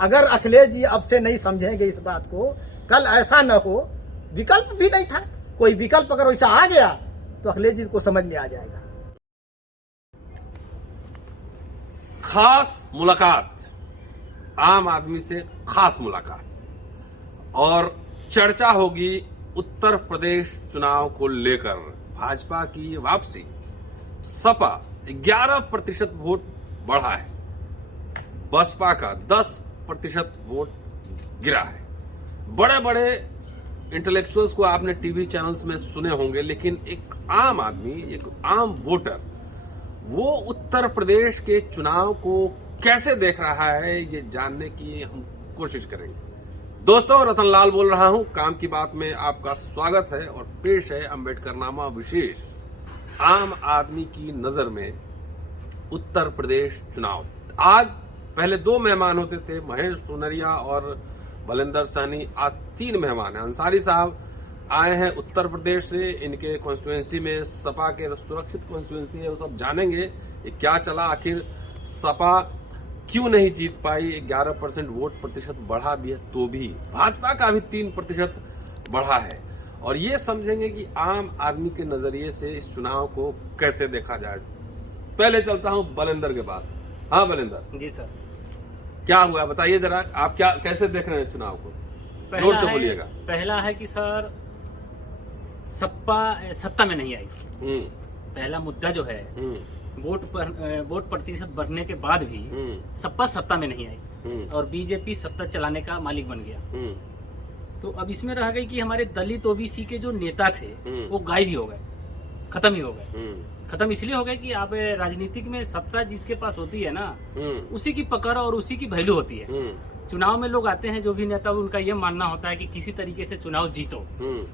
अगर अखिलेश जी अब से नहीं समझेंगे इस बात को, कल ऐसा न हो, विकल्प भी नहीं था, कोई विकल्प अगर वैसा आ गया तो अखिलेश जी को समझ में आ जाएगा। खास मुलाकात, आम आदमी से खास मुलाकात, और चर्चा होगी उत्तर प्रदेश चुनाव को लेकर। भाजपा की वापसी, सपा 11% वोट बढ़ा है, बसपा का 10% वोट गिरा है। बड़े बड़े इंटेलेक्चुअल्स को आपने टीवी चैनल्स में सुने होंगे, लेकिन एक आम आदमी, एक आम वोटर, वो उत्तर प्रदेश के चुनाव को कैसे देख रहा है, ये जानने की हम कोशिश करेंगे। दोस्तों, रतन लाल बोल रहा हूं, काम की बात में आपका स्वागत है और पेश है अम्बेडकरनामा विशेष, आम आदमी की नजर में उत्तर प्रदेश चुनाव। आज पहले 2 मेहमान होते थे, महेश सोनरिया और बलिंदर सहनी। आज 3 मेहमान हैं। अंसारी साहब आए हैं उत्तर प्रदेश से, इनके कॉन्स्टिट्यूएंसी में सपा के सुरक्षित कॉन्स्टिट्यूएंसी है, वो सब जानेंगे ये क्या चला, आखिर सपा क्यों नहीं जीत पाई। 11% वोट प्रतिशत बढ़ा भी है तो भी, भाजपा का भी 3% बढ़ा है, और ये समझेंगे कि आम आदमी के नजरिए से इस चुनाव को कैसे देखा जाए। पहले चलता हूं बलिंदर के पास। हाँ बलिंदर जी सर, क्या हुआ बताइए जरा, आप क्या कैसे देख रहे हैं चुनाव को, जोर से बोलिएगा। पहला है कि सर सपा सत्ता में नहीं आई। पहला मुद्दा जो है, वोट प्रतिशत बढ़ने के बाद भी सपा सत्ता में नहीं आई और बीजेपी सत्ता चलाने का मालिक बन गया। तो अब इसमें रह गई कि हमारे दलित ओबीसी के जो नेता थे वो गायब ही हो गए, खत्म ही हो गए। खत्म इसलिए हो गए कि आप राजनीतिक में सत्ता जिसके पास होती है ना, उसी की पकड़ और उसी की वैल्यू होती है। चुनाव में लोग आते हैं, जो भी नेता, उनका यह मानना होता है कि किसी तरीके से चुनाव जीतो।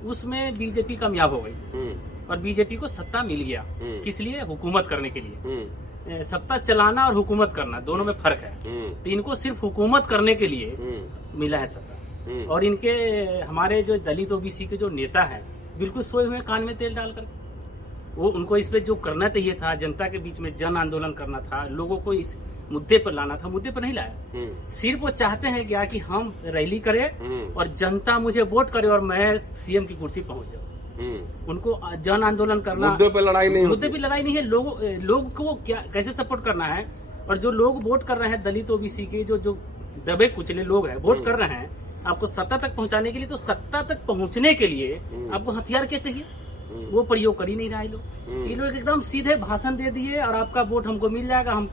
उसमें बीजेपी कामयाब हो गई और बीजेपी को सत्ता मिल गया। किस लिए? हुकूमत करने के लिए। सत्ता चलाना और हुकूमत करना दोनों में फर्क है। तो इनको सिर्फ हुकूमत करने के लिए मिला है सत्ता, और इनके हमारे जो दलित ओबीसी के जो नेता हैं, बिल्कुल सोए हुए कान में तेल डाल कर, वो उनको इस पे जो करना चाहिए था, जनता के बीच में जन आंदोलन करना था, लोगों को इस मुद्दे पर लाना था, मुद्दे पर नहीं लाया। सिर्फ वो चाहते हैं क्या कि हम रैली करें और जनता मुझे वोट करे और मैं सीएम की कुर्सी पहुंच जाऊं। उनको जन आंदोलन करना, मुद्दे पे लड़ाई नहीं, मुद्दे पे लड़ाई नहीं है। लोग को क्या कैसे सपोर्ट करना है, और जो लोग वोट कर रहे हैं दलित ओबीसी के, जो दबे कुचले लोग हैं, वोट कर रहे हैं आपको सत्ता तक पहुंचाने के लिए। तो सत्ता तक पहुंचने के लिए आपको हथियार क्या चाहिए, वो प्रयोग कर ही नहीं रहा है लोग। ये लोग एकदम सीधे भाषण दे दिए और आपका वोट हमको मिल जाएगा, हम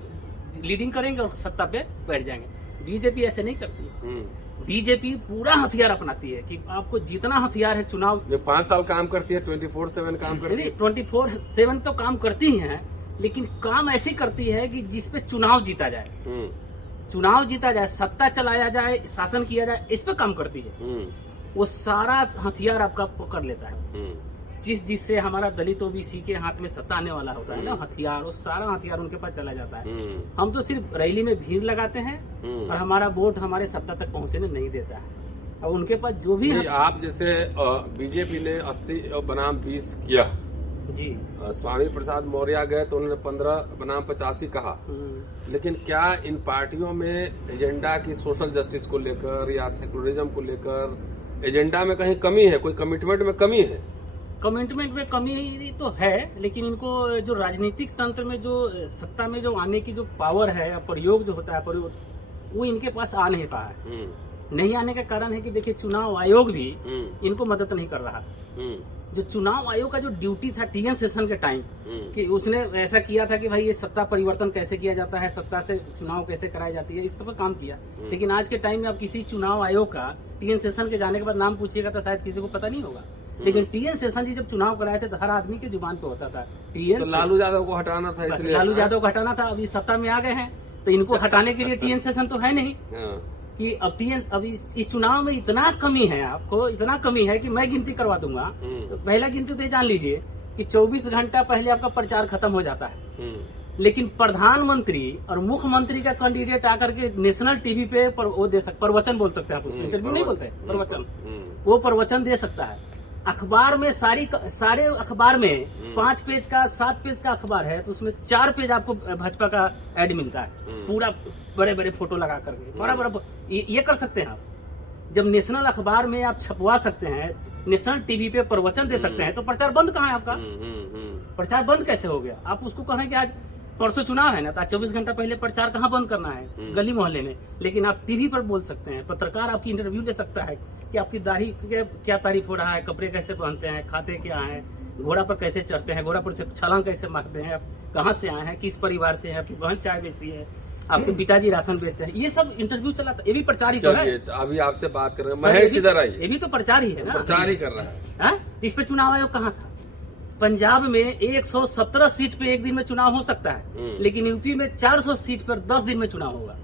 लीडिंग करेंगे और सत्ता पे बैठ जाएंगे। बीजेपी ऐसे नहीं करती है। बीजेपी पूरा हथियार अपनाती है कि आपको जितना हथियार है चुनाव। 5 साल काम करती है, 24/7 काम करती है। 24/7 तो काम करती ही है, लेकिन काम ऐसी करती है कि जिसपे चुनाव जीता जाए, चुनाव जीता जाए, सत्ता चलाया जाए, शासन किया जाए, इस पे काम करती है। वो सारा हथियार आपका पकड़ लेता है। जिससे हमारा दलित ओबीसी के हाथ में सत्ता आने वाला होता है ना, हथियार, वो सारा हथियार उनके पास चला जाता है। हम तो सिर्फ रैली में भीड़ लगाते हैं और हमारा वोट हमारे सत्ता तक पहुंचने नहीं देता है। और उनके पास जो भी आप जैसे बीजेपी ने 80 बनाम 20 किया जी, स्वामी प्रसाद मौर्य गए तो उन्होंने 15 बनाम 85 कहा, लेकिन क्या इन पार्टियों में एजेंडा की सोशल जस्टिस को लेकर या सेकुलरिज्म को लेकर एजेंडा में कहीं कमी है, कोई कमिटमेंट में कमी है? कमिटमेंट में कमी तो है, लेकिन इनको जो राजनीतिक तंत्र में जो सत्ता में जो आने की जो पावर है या प्रयोग जो होता है, वो इनके पास आ नहीं पा है। नहीं आने का कारण है कि देखिए, चुनाव आयोग भी इनको मदद नहीं कर रहा। जो चुनाव आयोग का जो ड्यूटी था टीएन सेशन के टाइम, कि उसने ऐसा किया था कि भाई ये सत्ता परिवर्तन कैसे किया जाता है, सत्ता से चुनाव कैसे कराई जाती है, इस पर काम किया। लेकिन आज के टाइम में आप किसी चुनाव आयोग का टीएन सेशन के जाने के बाद नाम पूछिएगा तो शायद किसी को पता नहीं होगा। लेकिन टीएन सेशन जी जब चुनाव कराए थे तो हर आदमी के जुबान पे होता था टीएन। तो लालू यादव को हटाना था, इसलिए लालू यादव को हटाना था। अभी सत्ता में आ गए हैं तो इनको हटाने के लिए टीएन सेशन तो है नहीं कि अब अब इस चुनाव में इतना कमी है, आपको इतना कमी है कि मैं गिनती करवा दूंगा। तो पहला गिनती तो जान लीजिए कि 24 घंटा पहले आपका प्रचार खत्म हो जाता है, लेकिन प्रधानमंत्री और मुख्यमंत्री का कैंडिडेट आकर के नेशनल टीवी पे वो दे सकते, प्रवचन बोल सकते हैं आप, उसमें इंटरव्यू नहीं बोलते, प्रवचन, वो प्रवचन दे सकता है। अखबार में सारे अखबार में 5 पेज का 7 पेज का अखबार है, तो उसमें 4 पेज आपको भाजपा का ऐड मिलता है, पूरा बड़े बड़े फोटो लगा करके, बड़ा बड़ा ये कर सकते हैं आप। जब नेशनल अखबार में आप छपवा सकते हैं, नेशनल टीवी पे प्रवचन दे सकते हैं, तो प्रचार बंद कहाँ है आपका? प्रचार बंद कैसे हो गया? आप उसको कहें कि आज परसों चुनाव है ना, तो 24 घंटा पहले प्रचार कहाँ बंद करना है? गली मोहल्ले में। लेकिन आप टीवी पर बोल सकते हैं, पत्रकार आपकी इंटरव्यू ले सकता है कि आपकी दाढ़ी के क्या तारीफ हो रहा है, कपड़े कैसे पहनते हैं, खाते क्या हैं, घोड़ा पर कैसे चढ़ते हैं, घोड़ा पर से छलांग कैसे मारते हैं, आप कहाँ से आए हैं, किस परिवार से हैं, आपकी बहन चाय बेचती है, आपके पिताजी राशन बेचते हैं, ये सब इंटरव्यू चलाता है। ये भी प्रचार ही तो है। अभी आपसे बात कर रहे हैं, महेश इधर आइए। ये भी तो प्रचार ही है ना, प्रचार ही कर रहा है। इस पे चुनाव आयोग कहाँ था? पंजाब में 117 सीट पे एक दिन में चुनाव हो सकता है, लेकिन यूपी में 400 सीट पर 10 दिन में चुनाव होगा।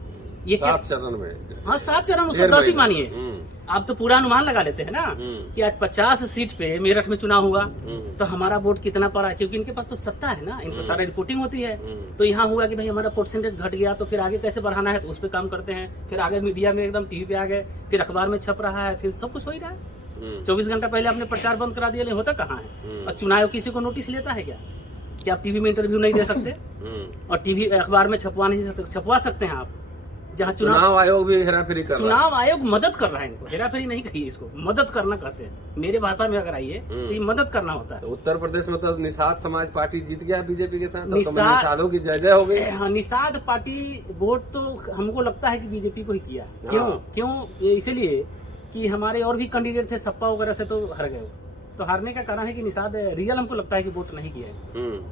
ये 7 चरण में। हाँ 7 चरण, उसको 10 ही मानिए। आप तो पूरा अनुमान लगा लेते हैं ना कि आज 50 सीट पे मेरठ में चुनाव हुआ, तो हमारा वोट कितना पड़ा, क्योंकि इनके पास तो सत्ता है ना, इनको सारा रिपोर्टिंग होती है। तो यहाँ हुआ कि भाई हमारा परसेंटेज घट गया, तो फिर आगे कैसे बढ़ाना है, तो उस पर काम करते हैं। फिर आगे मीडिया में एकदम टीवी पे आ गए, फिर अखबार में छप रहा है, फिर सब कुछ हो ही रहा है। 24 घंटा पहले आपने प्रचार बंद करा दिया, होता कहाँ है? और चुनाव किसी को नोटिस लेता है क्या कि आप टीवी में इंटरव्यू नहीं दे सकते और टीवी अखबार में छपवा नहीं सकते? छपवा सकते हैं आप, जहाँ चुनाव आयोग भी हेराफेरी कर रहा है। चुनाव आयोग मदद कर रहा है इनको, हेराफेरी नहीं कही, इसको मदद करना कहते हैं। मेरे भाषा में अगर आइए तो ये मदद करना होता है। उत्तर प्रदेश में तो निषाद समाज पार्टी जीत गया बीजेपी के साथ, निषादों की जय जय हो गई। हाँ, निषाद पार्टी वोट तो हमको लगता है कि बीजेपी को ही किया। क्यों? इसलिए कि हमारे और भी कैंडिडेट थे सपा वगैरह से, तो हार गए। तो हारने का कारण है कि निषाद रियल हमको लगता है कि वोट नहीं किया है।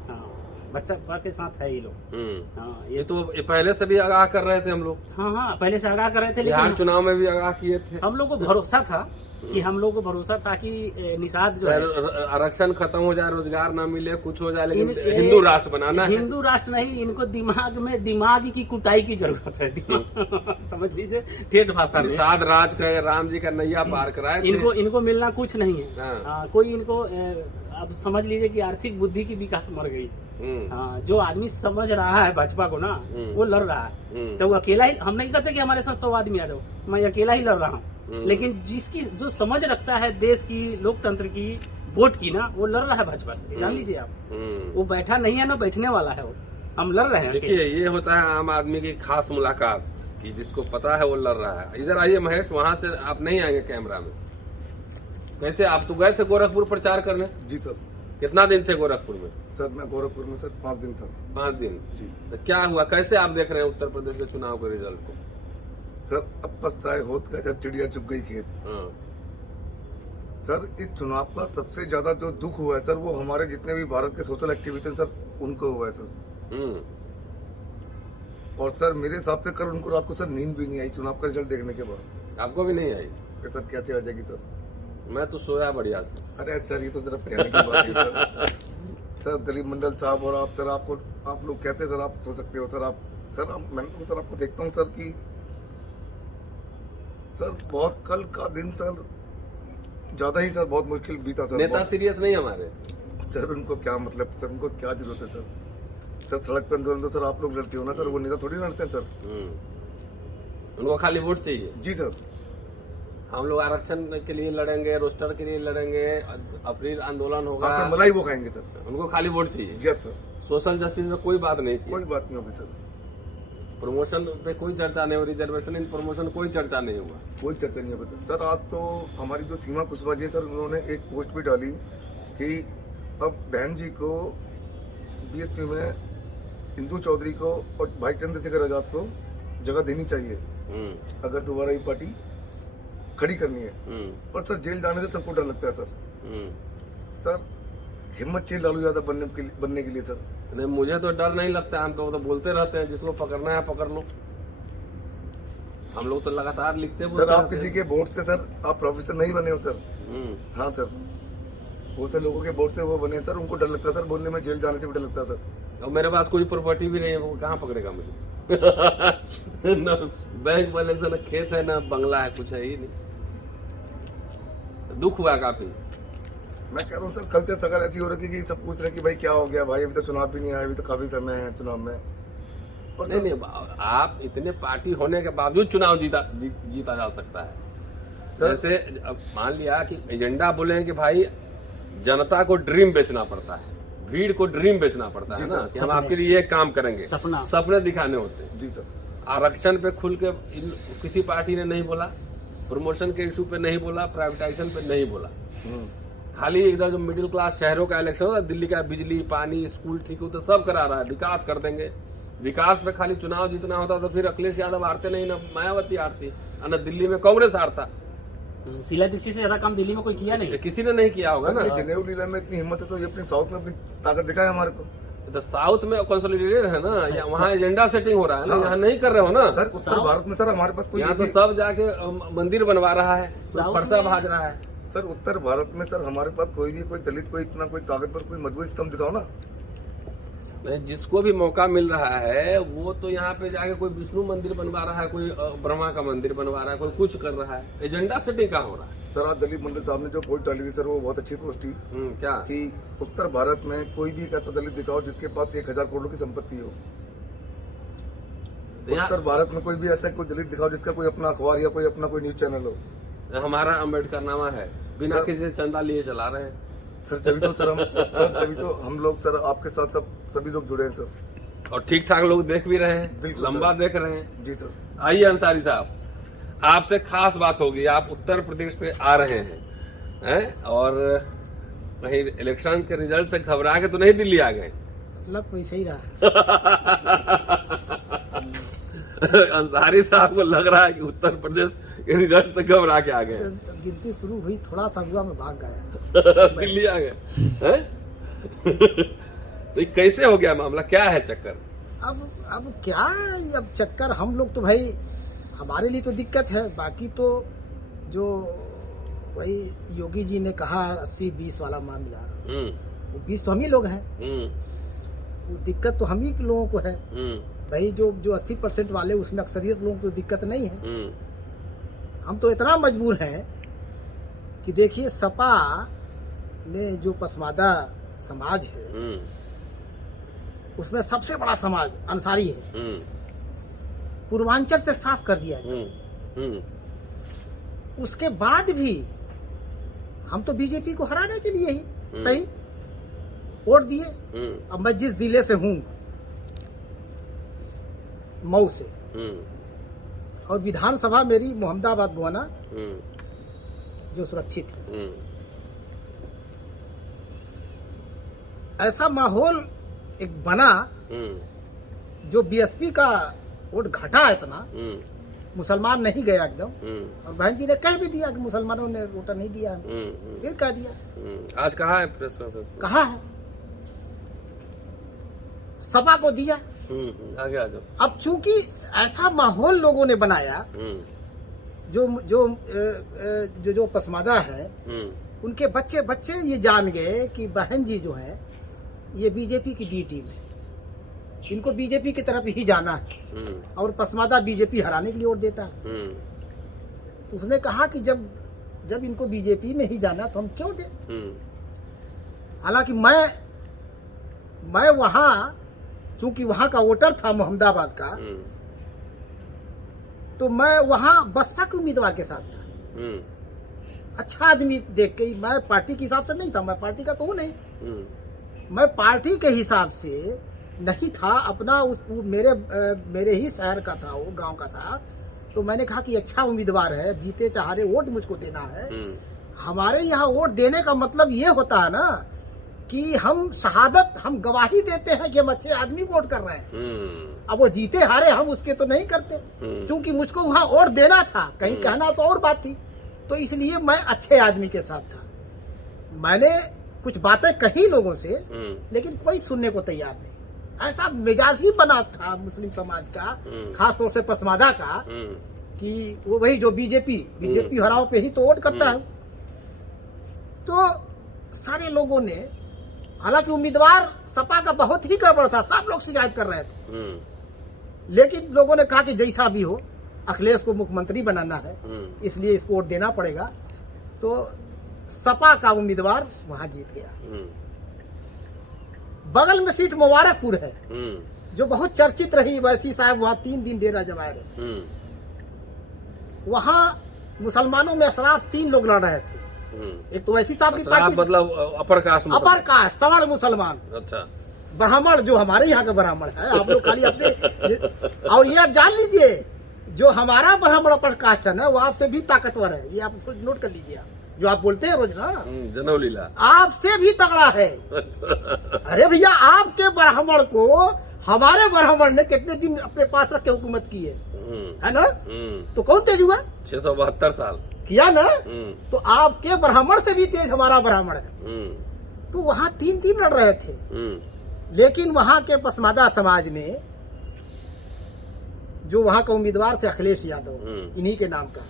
हाँ, बच्चा के साथ है ये लोग। हाँ, ये तो पहले से भी आगाह कर रहे थे हम लोग। हाँ, पहले से आगाह कर रहे थे, लेकिन चुनाव में भी आगाह किए थे। हम लोग को भरोसा था कि निषाद जो है, आरक्षण खत्म हो जाए, रोजगार ना मिले, कुछ हो जाए, लेकिन हिंदू राष्ट्र बनाना है। हिंदू राष्ट्र नहीं, इनको दिमाग की कुटाई की जरूरत है। समझ लीजिए ठेठ भाषा में। निषाद राज का, राम जी का नैया पार कराए। इनको मिलना कुछ नहीं है। कोई इनको अब समझ लीजिए कि आर्थिक बुद्धि की विकास मर गई। हाँ, जो आदमी समझ रहा है भाजपा को ना, वो लड़ रहा है। तो अकेला ही, हम नहीं कहते कि हमारे साथ 100 आदमी आ जाओ, मैं अकेला ही लड़ रहा हूँ। लेकिन जिसकी जो समझ रखता है देश की, लोकतंत्र की, वोट की ना, वो लड़ रहा है भाजपा से। जान लीजिए आप, वो बैठा नहीं है ना बैठने वाला है, वो हम लड़ रहे हैं। देखिए, ये होता है आम आदमी की खास मुलाकात कि जिसको पता है वो लड़ रहा है। इधर आइए महेश, वहाँ से आप नहीं आएंगे कैमरा में। कैसे, आप तो गए थे गोरखपुर प्रचार करने? जी सर। कितना दिन थे गोरखपुर में? सर मैं गोरखपुर में सर 5 दिन था। 5 दिन जी। तो क्या हुआ, कैसे आप देख रहे हैं उत्तर प्रदेश के चुनाव के रिजल्ट को? सर अब पछताए होत का जब चिड़िया चुग गई खेत। सर इस चुनाव का सबसे ज्यादा जो दुख हुआ है सर, वो हमारे जितने भी भारत के सोशल एक्टिविस्ट सर, उनको हुआ है सर। और सर मेरे हिसाब से कल उनको रात को सर नींद भी नहीं आई चुनाव का रिजल्ट देखने के बाद। आपको भी नहीं आई? सर कैसे आ जाएगी सर? मैं तो सोया बढ़िया से। अरे सर ये तो सिर्फ कहने की बात है सर। सर दिलीप मंडल साहब और आप सर, आप लोग कहते सर आप सो सकते हो सर। मैंने तो सर आपको देखता हूँ सर कि सर बहुत कल का दिन सर ज्यादा ही सर बहुत मुश्किल बीता सर। नेता सीरियस नहीं हमारे सर, उनको क्या मतलब सर, उनको क्या जरूरत है सर? सर सड़क पर आंदोलन तो सर आप लोग लड़ते हो ना सर, वो नेता थोड़ी लड़ते हैं सर। उनको खाली वोट चाहिए। जी सर। हम लोग आरक्षण के लिए लड़ेंगे, रोस्टर के लिए लड़ेंगे, अप्रैल आंदोलन होगा सर, मलाई वो खाएंगे सर। उनको खाली वोट चाहिए। Yes sir. सोशल जस्टिस में कोई बात नहीं, कोई बात नहीं होगी सर। प्रमोशन पे कोई चर्चा नहीं हो, रिजर्वेशन इन प्रमोशन कोई चर्चा नहीं हुआ, कोई चर्चा नहीं होगी सर। आज तो हमारी जो सीमा कुशवाहा जी सर, उन्होंने एक पोस्ट भी डाली कि अब बहन जी को बीएसपी में इंदू चौधरी को और भाई चंद्रशेखर आजाद को जगह देनी चाहिए अगर दोबारा ये पार्टी खड़ी करनी है। पर सर जेल जाने से सबको डर लगता है सर। सर हिम्मत चाहिए लालू यादव बनने के लिए सर। नहीं, मुझे तो डर नहीं लगता, हम तो बोलते रहते हैं जिसको पकड़ना है पकड़ लो। हम लोग तो लगातार लिखते सर। आप किसी के वोट से सर आप प्रोफेसर नहीं बने हो सर। हाँ सर, वो सर लोगों के वोट से वो बने सर, उनको डर लगता है सर बोलने में, जेल जाने से भी डर लगता है सर। और मेरे पास कोई प्रॉपर्टी भी नहीं है, वो कहाँ पकड़ेगा मुझे? न बैंक बैलेंस है, न खेत है, न बंगला है, कुछ है ही नहीं। दुख हुआ काफी। मैं कह रहा हूँ सर, कल से सगर ऐसी हो रही कि सब पूछ रहे कि भाई क्या हो गया भाई, अभी तो चुनाव भी नहीं आया, अभी तो काफी समय है चुनाव में। और नहीं, आप इतने पार्टी होने के बावजूद चुनाव जीता जा सकता है। जैसे अब मान लिया कि एजेंडा बोले हैं कि भाई जनता को ड्रीम बेचना पड़ता है, भीड़ को ड्रीम बेचना पड़ता है जी ना, सर, कि हम आपके लिए ये काम करेंगे, सपना सपने दिखाने होते हैं। जी सर। आरक्षण पे खुल के किसी पार्टी ने नहीं बोला, प्रमोशन के इशू पे नहीं बोला, प्राइवेटाइजेशन पे नहीं बोला। खाली एकदम जो मिडिल क्लास शहरों का इलेक्शन होता है, दिल्ली का बिजली पानी स्कूल ठीक हो तो सब करा रहा है, विकास कर देंगे। विकास पे खाली चुनाव जीतना होता तो फिर अखिलेश यादव हारते नहीं, ना मायावती हारती, ना दिल्ली में कांग्रेस हारता। शीला दीक्षित से ज्यादा काम दिल्ली में कोई किया नहीं, किसी ने नहीं किया होगा ना। जनेऊ लीला में इतनी हिम्मत है तो ये अपने साउथ में अपनी ताकत दिखाए हमारे को। तो साउथ में कंसोलिडेटेड है ना, या वहाँ एजेंडा सेटिंग हो रहा है ना, यहाँ नहीं कर रहे हो ना। सर उत्तर भारत में सर हमारे पास कोई यहाँ तो सब जाके मंदिर बनवा रहा है, फरसा भाज रहा है। सर उत्तर भारत में सर हमारे पास कोई भी कोई दलित कोई इतना कोई ताकतवर कोई मजबूत सिस्टम दिखाओ ना। नहीं, जिसको भी मौका मिल रहा है वो तो यहाँ पे जाके कोई विष्णु मंदिर बनवा रहा है, कोई ब्रह्मा का मंदिर बनवा रहा है, कोई कुछ कर रहा है। एजेंडा सेटिंग कहाँ हो रहा है? सर आज दलित मंडल साहब ने जो पोस्ट डाली थी सर वो बहुत अच्छी पोस्ट थी क्या कि उत्तर भारत में कोई भी एक ऐसा दलित दिखाओ जिसके पास 1000 करोड़ की संपत्ति हो। उत्तर भारत में कोई भी ऐसा कोई दलित दिखाओ जिसका कोई अपना अखबार या कोई अपना कोई न्यूज चैनल हो। हमारा अम्बेडकर नामा है, बिना किसी से चंदा लिए चला रहे हैं सर। तभी तो हम लोग सर आपके साथ सब सभी लोग जुड़े हैं सर, और ठीक ठाक लोग देख भी रहे हैं, बिल्कुल लंबा सर। देख रहे हैं। जी सर। आइए अंसारी साहब, आपसे खास बात होगी, आप उत्तर प्रदेश से आ रहे हैं और कहीं इलेक्शन के रिजल्ट से घबरा के तो नहीं दिल्ली आ गए? लग वैसे ही रहा। अंसारी साहब को लग रहा है कि उत्तर प्रदेश के रिजल्ट से घबरा के आ गए। गिनती शुरू हुई, थोड़ा सा हुआ, मैं भाग गया। दिल्ली आ गए हैं? तो ये कैसे हो गया मामला, क्या है चक्कर? अब क्या, अब चक्कर हम लोग तो भाई हमारे लिए तो दिक्कत है, बाकी तो जो वही योगी जी ने कहा 80-20 वाला मामला, वो 20 तो हम ही लोग हैं, वो दिक्कत तो हम ही लोगों को है भाई। जो 80% वाले उसमें अक्सरियत लोगों को तो दिक्कत नहीं है। हम तो इतना मजबूर हैं कि देखिए सपा में जो पसमादा समाज है उसमें सबसे बड़ा समाज अंसारी है, पूर्वांचल से साफ कर दिया गया। उसके बाद भी हम तो बीजेपी को हराने के लिए ही सही वोट दिए। अब मैं जिस जिले से हूं, मऊ से, और विधानसभा मेरी मोहम्मदाबाद गोवाना जो सुरक्षित है, ऐसा माहौल एक बना जो बीएसपी का वोट घटा इतना, मुसलमान नहीं गया एकदम, और बहन जी ने कह भी दिया कि मुसलमानों ने वोट नहीं दिया, फिर कह दिया। आज कहा है प्रेस में? कहा है सपा को दिया। आगे आ जाओ। अब चूंकि ऐसा माहौल लोगों ने बनाया, जो जो जो जो पसमादा है उनके बच्चे ये जान गए कि बहन जी जो है ये बीजेपी की डी टीम है, इनको बीजेपी की तरफ ही जाना है, और पसमादा बीजेपी हराने के लिए वोट देता है। उसने कहा कि जब इनको बीजेपी में ही जाना तो हम क्यों दें। हालांकि मैं वहां, चूंकि वहां का वोटर था मोहम्मदाबाद का, तो मैं वहां बसपा के उम्मीदवार के साथ था। अच्छा आदमी देख के, मैं पार्टी के हिसाब से नहीं था, मैं पार्टी का तो हूं नहीं, मैं पार्टी के हिसाब से नहीं था अपना। मेरे ही शहर का था, वो गांव का था, तो मैंने कहा कि अच्छा उम्मीदवार है, जीते चाहे वोट मुझको देना है। हमारे यहाँ वोट देने का मतलब ये होता है ना कि हम शहादत, हम गवाही देते हैं कि हम अच्छे आदमी वोट कर रहे हैं। अब वो जीते हारे हम उसके तो नहीं करते, क्योंकि मुझको वहां वोट देना था, कहीं कहना तो और बात थी, तो इसलिए मैं अच्छे आदमी के साथ था। मैंने कुछ बातें कही लोगों से, लेकिन कोई सुनने को तैयार नहीं। ऐसा मिजाज ही बना था मुस्लिम समाज का, खास तौर से पसमादा का, कि वो वही जो बीजेपी हराव पे ही तो वोट करता है। तो सारे लोगों ने, हालांकि उम्मीदवार सपा का बहुत ही गड़बड़ था, सब लोग शिकायत कर रहे थे, लेकिन लोगों ने कहा कि जैसा भी हो अखिलेश को मुख्यमंत्री बनाना है, इसलिए इसको वोट देना पड़ेगा। तो सपा का उम्मीदवार वहां जीत गया। बगल में सीट मुबारकपुर है, जो बहुत चर्चित रही, वैसी साहब वहां 3 दिन डेरा जमाए रहे। वहां मुसलमानों में अशराफ 3 लोग लड़ रहे थे। एक तो वैसी साहब की पार्टी, मतलब अपर कास्ट, अपर कास्ट सवर्ण मुसलमान, अच्छा, ब्राह्मण जो हमारे यहाँ का ब्राह्मण है, आप लोग खाली अपने और ये आप जान लीजिए जो हमारा ब्राह्मण अपर कास्ट है ना वो आपसे भी ताकतवर है, ये आप खुद नोट कर लीजिए। आप जो आप बोलते हैं रोज ना जनऊ लीला आपसे भी तगड़ा है। अरे भैया आपके ब्राह्मण को हमारे ब्राह्मण ने कितने दिन अपने पास रख के हुकूमत की है ना, तो कौन तेज हुआ? 672 साल किया ना। तो आपके ब्राह्मण से भी तेज हमारा ब्राह्मण है। तो वहाँ 3 लड़ रहे थे, लेकिन वहाँ के पसमादा समाज ने जो वहाँ का उम्मीदवार थे अखिलेश यादव, इन्हीं के नाम का,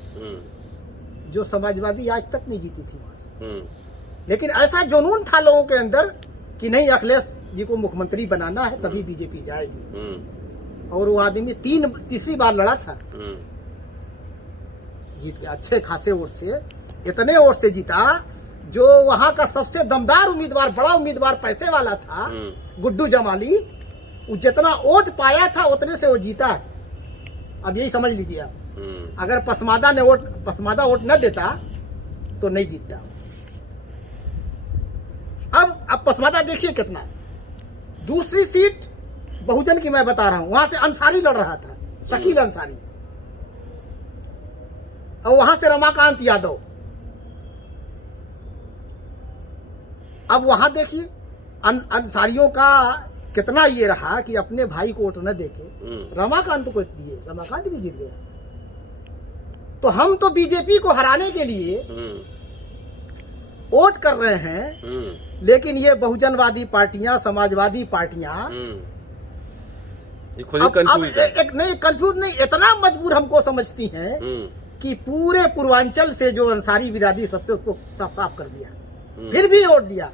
जो समाजवादी आज तक नहीं जीती थी वहां से, लेकिन ऐसा जुनून था लोगों के अंदर कि नहीं अखिलेश जी को मुख्यमंत्री बनाना है तभी बीजेपी जाएगी। और वो आदमी तीसरी बार लड़ा था, जीत गया अच्छे खासे वोट से, इतने वोट से जीता जो वहां का सबसे दमदार उम्मीदवार, बड़ा उम्मीदवार, पैसे वाला था गुड्डू जमाली, वो जितना वोट पाया था उतने से वो जीता है। अब यही समझ लीजिए आप, अगर पसमादा वोट न देता तो नहीं जीतता। अब पसमादा देखिए कितना है। दूसरी सीट बहुजन की मैं बता रहा हूं, वहां से अंसारी लड़ रहा था, शकील अंसारी, और वहां से रमाकांत यादव। अब वहां देखिए अंसारियों का कितना ये रहा कि अपने भाई को वोट न देके रमाकांत को दिए, रमाकांत भी जीत गया। तो हम तो बीजेपी को हराने के लिए वोट कर रहे हैं, लेकिन ये बहुजनवादी पार्टियां, समाजवादी पार्टियां एक नहीं कंफ्यूज नहीं, इतना मजबूर हमको समझती हैं कि पूरे पूर्वांचल से जो अंसारी बिरादरी सबसे उसको साफ साफ कर दिया, फिर भी वोट दिया।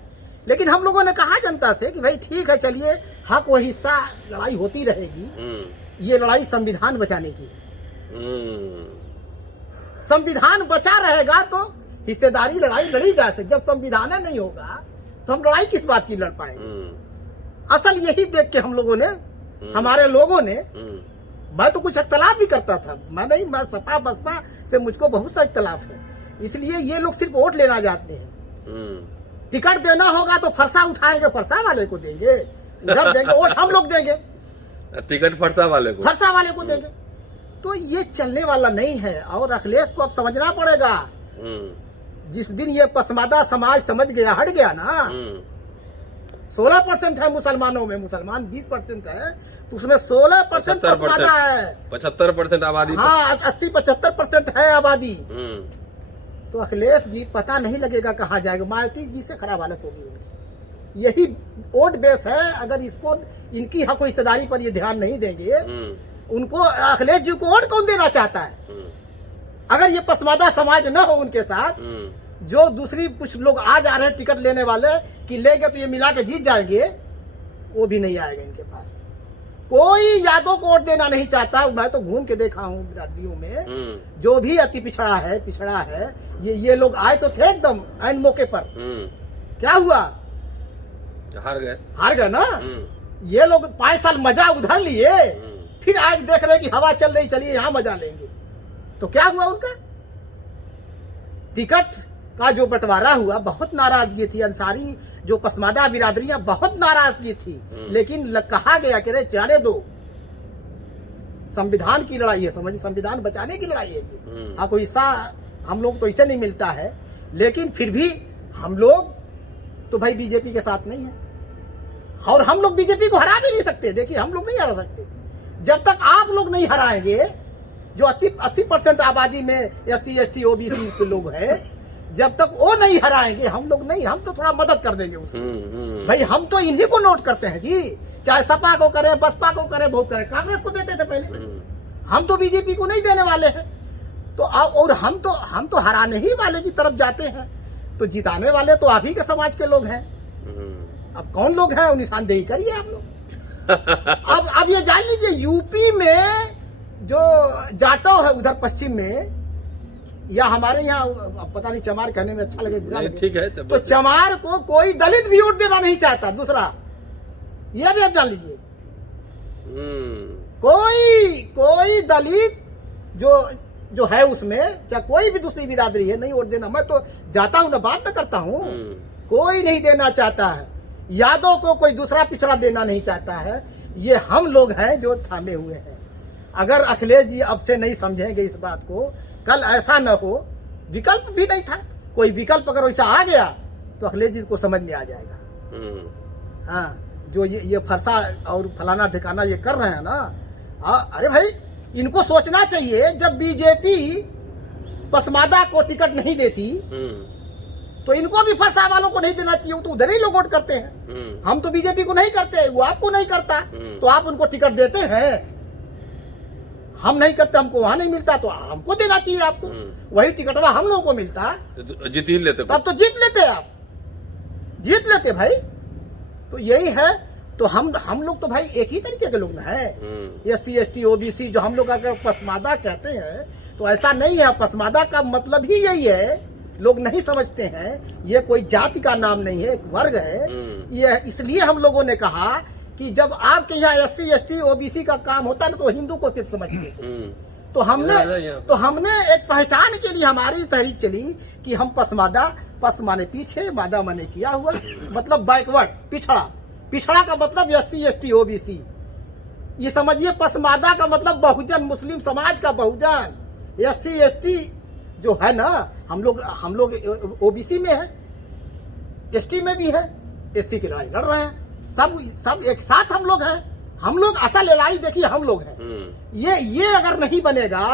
लेकिन हम लोगों ने कहा जनता से कि भाई ठीक है, चलिए हक व हिस्सा लड़ाई होती रहेगी, ये लड़ाई संविधान बचाने की है। संविधान बचा रहेगा तो हिस्सेदारी लड़ाई लड़ी जा सकती। जब संविधान नहीं होगा तो हम लड़ाई किस बात की लड़ पाएंगे? असल यही देख के हम लोगों ने, हमारे लोगों ने, मैं तो कुछ इख्तलाफ भी करता था, मैं सपा बसपा से मुझको बहुत सा इख्तलाफ है, इसलिए ये लोग सिर्फ वोट लेना चाहते हैं। टिकट देना होगा तो फरसा उठाएंगे, फरसा वाले को देंगे, उधर देंगे, वोट हम लोग देंगे, टिकट फरसा वाले को देंगे। तो ये चलने वाला नहीं है। और अखिलेश को अब समझना पड़ेगा, जिस दिन ये पसमादा समाज समझ गया, हट गया ना, 16% है मुसलमानों में, मुसलमान 20% है, तो उसमें 16% पसमादा है, 75% आबादी, हाँ 80-75% है आबादी। तो अखिलेश जी पता नहीं लगेगा कहाँ जाएगा, मायावती जी से खराब हालत होगी। यही वोट बेस है, अगर इसको इनकी हक हिस्सेदारी पर ये ध्यान नहीं देंगे, उनको अखिलेश जी को वोट कौन देना चाहता है? अगर ये पसमादा समाज न हो उनके साथ, जो दूसरी कुछ लोग आ जा रहे हैं टिकट लेने वाले कि लेंगे तो ये मिला के जीत जाएंगे, वो भी नहीं आएगा इनके पास। कोई यादव को वोट देना नहीं चाहता। मैं तो घूम के देखा हूँ बिरादरियों में, जो भी अति पिछड़ा है, ये लोग आए तो थे एकदम ऐन मौके पर, क्या हुआ? हार गए ना। ये लोग 5 साल मजा उधर लिए, फिर आज देख रहे कि हवा चल रही, चलिए यहां मजा लेंगे। तो क्या हुआ उनका? टिकट का जो बंटवारा हुआ, बहुत नाराजगी थी, अंसारी जो पसमादा बिरादरियां बहुत नाराजगी थी, लेकिन कहा गया कि अरे जाने दो, संविधान की लड़ाई है, समझिए संविधान बचाने की लड़ाई है ये। हाँ, कोई हिस्सा हम लोग तो इसे नहीं मिलता है, लेकिन फिर भी हम लोग तो भाई बीजेपी के साथ नहीं है, और हम लोग बीजेपी को हरा भी नहीं सकते। देखिए हम लोग नहीं हरा सकते जब तक आप लोग नहीं हराएंगे। जो 80% आबादी में SC ST OBC के लोग हैं, जब तक वो नहीं हराएंगे, हम लोग नहीं, हम तो थोड़ा मदद कर देंगे उसमें। भाई हम तो इन्हीं को नोट करते हैं जी, चाहे सपा को करें, बसपा को करें, बहुत करें, कांग्रेस को देते थे पहले, हम तो बीजेपी को नहीं देने वाले हैं। तो और हम तो हराने ही वाले की तरफ जाते हैं, तो जिताने वाले तो आप ही के समाज के लोग हैं। अब कौन लोग हैं, निशानदेही करिए आप लोग। अब ये जान लीजिए, यूपी में जो जाटव है उधर पश्चिम में, या हमारे यहाँ पता नहीं, चमार कहने में अच्छा लगे, ठीक है, तो चमार को कोई दलित भी वोट देना नहीं चाहता। दूसरा ये भी आप जान लीजिए, कोई दलित जो जो है उसमें, चाहे कोई भी दूसरी बिरादरी है, नहीं वोट देना। मैं तो जाता हूँ ना, बात तो करता हूँ। कोई नहीं देना चाहता है, यादव को कोई दूसरा पिछड़ा देना नहीं चाहता है। ये हम लोग हैं जो थामे हुए हैं। अगर अखिलेश जी अब से नहीं समझेंगे इस बात को, कल ऐसा न हो, विकल्प भी नहीं था, कोई विकल्प अगर वैसा आ गया तो अखिलेश जी को समझ में आ जाएगा। हाँ, जो ये फरसा और फलाना ठिकाना ये कर रहे हैं ना, अरे भाई इनको सोचना चाहिए, जब बीजेपी पसमादा को टिकट नहीं देती तो इनको भी फरसा वालों को नहीं देना चाहिए। वो तो उधर ही लोग वोट करते हैं। हम तो बीजेपी को नहीं करते, वो आपको नहीं करता, तो आप उनको टिकट देते हैं। हम नहीं करते, हमको वहां नहीं मिलता, तो हमको देना चाहिए आपको। वही टिकटवा हम लोगों को मिलता तो जीत ही लेते, तब तो जीत लेते, आप जीत लेते भाई। तो यही है। तो हम लोग तो भाई एक ही तरीके के लोग ना है। SC ST OBC जो हम लोग अगर पसमादा कहते हैं तो ऐसा नहीं है। पसमादा का मतलब ही यही है, लोग नहीं समझते हैं। ये कोई जाति का नाम नहीं है, एक वर्ग है। ये इसलिए हम लोगों ने कहा कि जब आपके यहाँ SC ST OBC का काम होता है ना, तो हिंदू को सिर्फ समझिए। तो हमने एक पहचान के लिए हमारी तहरीक चली कि हम पसमादा, पस माने पीछे, मादा माने किया हुआ, मतलब बैकवर्ड, पिछड़ा का मतलब SC ST OBC। ये समझिए, पसमादा का मतलब बहुजन, मुस्लिम समाज का बहुजन। SC ST जो है ना, हम लोग OBC में है, ST में भी है, SC की लड़ाई लड़ रहे हैं, सब एक साथ हम लोग हैं। हम लोग असल लड़ाई देखिए हम लोग हैं। ये अगर नहीं बनेगा,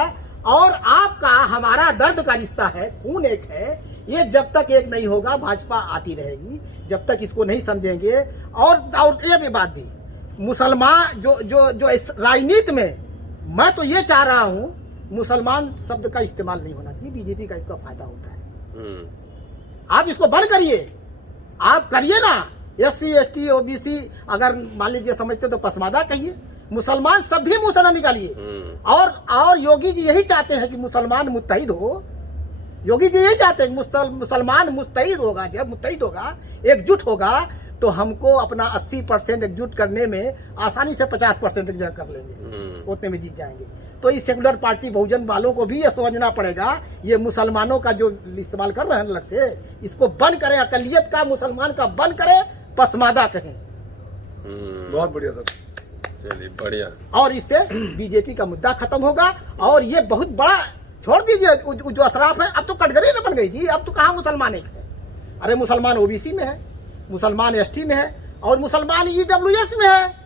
और आपका हमारा दर्द का रिश्ता है, खून एक है, ये जब तक एक नहीं होगा भाजपा आती रहेगी, जब तक इसको नहीं समझेंगे। और ये भी बात थी, मुसलमान जो इस राजनीति में, मैं तो ये चाह रहा हूं मुसलमान शब्द का इस्तेमाल नहीं होना चाहिए। बीजेपी का इसका फायदा होता है। आप इसको बंद करिए, आप करिए ना। SC ST OBC अगर मान लीजिए समझते तो पसमादा कहिए, मुसलमान सब भी मुंह से ना निकालिए। और योगी जी यही चाहते हैं कि मुसलमान मुत्तहिद हो। योगी जी यही चाहते हैं कि मुसलमान मुत्तहिद होगा। जब मुत्तहिद होगा, एकजुट होगा, तो हमको अपना 80% एकजुट करने में आसानी से 50% एकजुट कर लेंगे, उतने में जीत जाएंगे। तो इस सेकुलर पार्टी बहुजन वालों को भी ये समझना पड़ेगा, ये मुसलमानों का जो इस्तेमाल कर रहे हैं अलग से, इसको बंद करें। अकलियत का, मुसलमान का बंद करें, पसमादा कहें। बहुत बढ़िया सर, चलिए बढ़िया। और इससे बीजेपी का मुद्दा खत्म होगा। और ये बहुत बड़ा, छोड़ दीजिए जो अशराफ है, अब तो कटघरे न बन गई जी। अब तो कहाँ मुसलमान एक है? अरे मुसलमान OBC में है, मुसलमान ST में है, और मुसलमान EWS में है।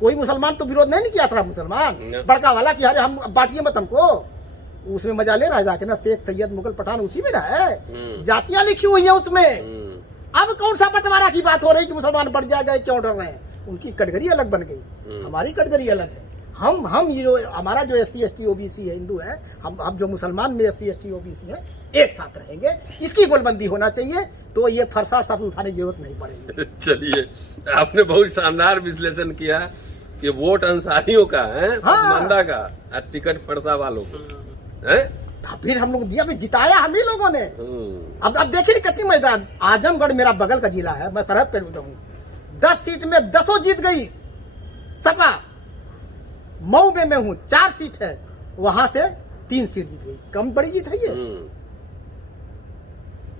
कोई मुसलमान तो विरोध नहीं किया अशराफ मुसलमान बड़का वाला कि अरे हम बांटिए मत हमको। उसमें मजा ले रहा है जाके ना, शेख सैयद मुगल पठान उसी में रहा है, जातियां लिखी हुई है उसमें। अब कौन सा बंटवारा की बात हो रही कि मुसलमान बढ़ जाएगा, क्यों डर रहे हैं? उनकी कटघरी अलग बन गई, हमारी कटघरी अलग है। हम ये जो हमारा जो SC ST OBC है, हिंदू है, हम जो मुसलमान में SC ST OBC है, एक साथ रहेंगे। इसकी गोलबंदी होना चाहिए, तो ये फरसा सब उठाने की जरूरत नहीं पड़ेगी। चलिए, आपने बहुत शानदार विश्लेषण किया कि वोट अंसारियों का है, पसमानदा का, और टिकट फरसा वालों को है। फिर हम लोग दिया, जिताया हम ही लोगों ने। अब देखिए कितनी मैदान। आजमगढ़ मेरा बगल का जिला है, मैं सरहद पे हूँ। 10 सीट में 10 जीत गई सपा। मऊ में मैं हूँ, 4 सीट है, वहां से 3 सीट जीत गई। कम बड़ी जीत है ये।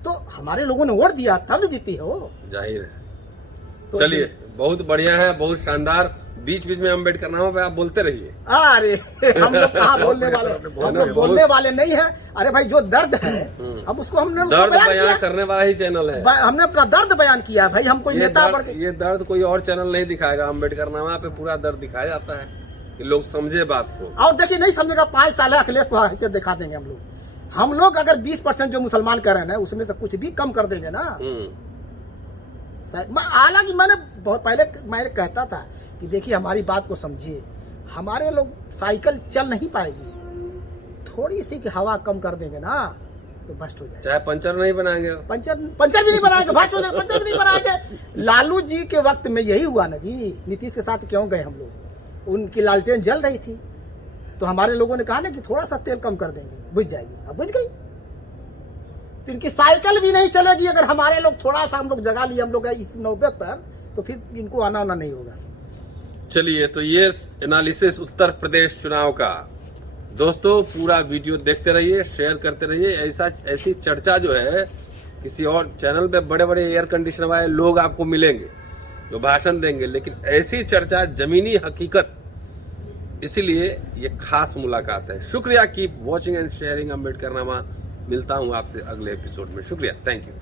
तो हमारे लोगों ने वोट दिया तब जीती है वो, जाहिर है। तो चलिए, बहुत बढ़िया है, बहुत शानदार। बीच बीच में अम्बेडकर नाम पे आप बोलते रहिए। अरे हम लोग कहाँ बोलने वाले, हम लोग बोलने वाले नहीं है। अरे भाई जो दर्द है, अब उसको हमने दर्द बयान करने वाला ही चैनल है। हमने अपना दर्द बयान किया भाई। हम कोई नेता ये दर्द कोई और चैनल नहीं दिखाएगा। अम्बेडकर नामा पे पूरा दर्द दिखाया जाता है कि लोग समझे बात को। और देखिए, नहीं समझेगा, 5 साल है, अखिलेश को ऐसे दिखा देंगे हम लोग। हम लोग अगर 20% जो मुसलमान कर रहे हैं ना, उसमें से कुछ भी कम कर देंगे ना। हालांकि मैंने बहुत पहले मैं कहता था कि देखिए हमारी बात को समझिए, हमारे लोग साइकिल चल नहीं पाएगी, थोड़ी सी की हवा कम कर देंगे ना तो बस्ट हो जाएगा। चाहे पंचर नहीं बनाएंगे, पंचर भी नहीं बनाएंगे, बस्ट हो जाएगा। पंचर भी नहीं बनाएंगे। लालू जी के वक्त में यही हुआ ना जी। नीतीश के साथ क्यों गए हम लोग? उनकी लालटेन जल रही थी, तो हमारे लोगों ने कहा ना कि थोड़ा सा तेल कम कर देंगे, बुझ जाएगी। अब बुझ गई। तो इनकी साइकिल भी नहीं चलेगी अगर हमारे लोग थोड़ा सा, हम लोग जगा लिए हम लोग इस नौबत पर, तो फिर इनको आना होना नहीं होगा। चलिए, तो ये एनालिसिस उत्तर प्रदेश चुनाव का दोस्तों पूरा वीडियो देखते रहिए, शेयर करते रहिए। ऐसी चर्चा जो है किसी और चैनल पे बड़े बड़े एयर कंडीशनर वाले लोग आपको मिलेंगे जो भाषण देंगे, लेकिन ऐसी चर्चा जमीनी हकीकत, इसीलिए ये खास मुलाकात है। शुक्रिया, keep watching and sharing Ambedkarnama. मिलता हूं आपसे अगले एपिसोड में। शुक्रिया, थैंक यू।